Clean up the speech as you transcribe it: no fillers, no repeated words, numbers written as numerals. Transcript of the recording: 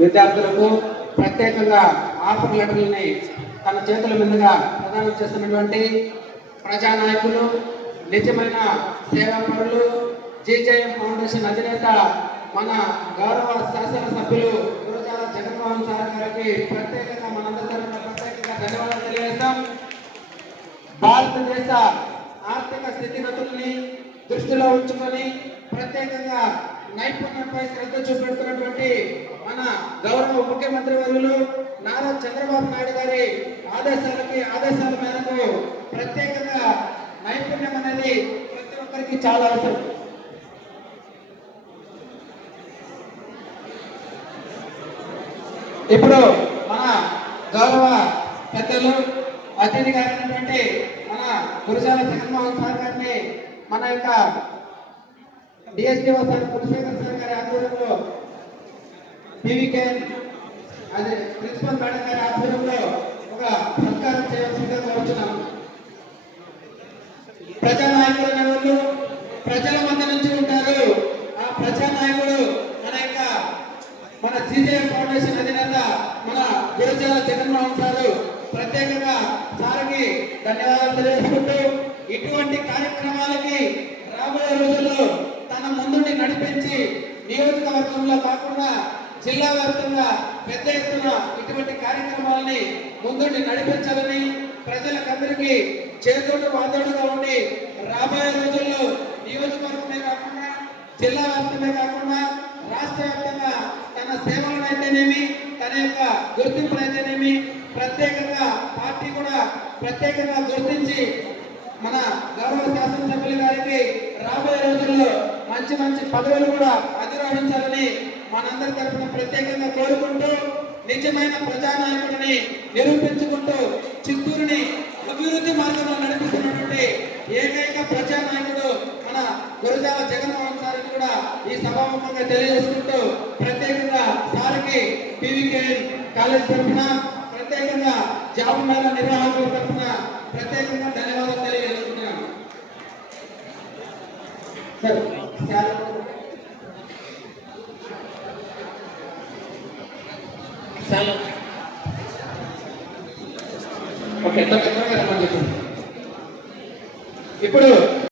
విద్యార్థులకు ప్రత్యేకంగా ఆఫర్ లెటర్లని తన చేతుల మీదుగా ప్రదానం చేస్తున్నటువంటి ప్రజానాయకులు, నిజమైన సేవాపరులు, జీజేఎం ఫౌండేషన్ అధినేత మన గౌరవ శాసనసభ్యులు గురజాల జగన్మోహన్ సార్ గారికి ప్రత్యేకంగా మనందరి తరఫున ప్రత్యేకంగా ధన్యవాదాలు తెలియజేస్తాం. భారతదేశ ఆర్థిక స్థితిగతుల్ని దృష్టిలో ఉంచుకొని ప్రత్యేకంగా నైపుణ్యంపై శ్రద్ధ చూపెడుతున్నటువంటి మన గౌరవ ముఖ్యమంత్రి వర్యులు నారా చంద్రబాబు నాయుడు గారి ఆదేశాల మేరకు ప్రత్యేకంగా నైపుణ్యం అనేది ప్రతి ఒక్కరికి చాలా అవసరం. ఇప్పుడు మన గౌరవ పెద్దలు అతిథి గారైనటువంటి మన గురజాల జగన్మోహన్ సార్ గారిని మన యొక్క డిఎస్డిఓ సార్ కులశేఖర్ సార్ గారి ఆధ్వర్యంలో పీవీకే అదే ప్రిన్సిపల్ మేడం గారి ఆధ్వర్యంలో ఒక సత్కారం చేయవలసిందిగా కోరుతున్నాము. ప్రజానాయకులు అనే వాళ్ళు ప్రజల మధ్య నుంచి ఉంటారు. ఆ ప్రజానాయకుడు మన జీజేఎం ఫౌండేషన్ అధినేత మన గురజాల జగన్మోహన్ సార్ ప్రత్యేకంగా సార్కి ధన్యవాదాలు తెలియజేసుకుంటూ ఇటువంటి కార్యక్రమాలకి రాబోయే రోజుల్లో తన ముందుండి నడిపించి నియోజకవర్గంలో కాకుండా జిల్లా వ్యాప్తంగా పెద్ద ఎత్తున ఇటువంటి కార్యక్రమాలని ముందుండి నడిపించాలని ప్రజలకందరికీ చేతోడు వాదోడుగా ఉండి రాబోయే రోజుల్లో నియోజకవర్గమే కాకుండా జిల్లా వ్యాప్తమే కాకుండా రాష్ట్ర వ్యాప్తంగా తన సేవలను అయితేనేమి తన యొక్క గుర్తింపునైతేనేమి ప్రత్యేకంగా పార్టీ కూడా ప్రత్యేకంగా గుర్తించి మన గౌరవ శాసనసభ్యుల గారికి రాబోయే రోజుల్లో మంచి మంచి పదవులు కూడా అధిరోహించాలని మనందరి తరఫున ప్రత్యేకంగా కోరుకుంటూ నిజమైన ప్రజానాయకుడిని నిరూపించుకుంటూ చిత్తూరుని అభివృద్ధి మార్గంలో నడిపిస్తున్నటువంటి ఏకైక ప్రజానాయకుడు మన గురజాల జగన్మోహన్ సార్ కూడా ఈ సభాముఖంగా తెలియజేసుకుంటూ ప్రత్యేకంగా సార్కి పీవీకే కాలేజ్ తరఫున ప్రత్యేకంగా జాబ్ మేళా నిర్వాహకుల తరఫున ప్రత్యేకంగా ధన్యవాదాలు తెలియజేస్తున్నాను. ఓకే, ఇప్పుడు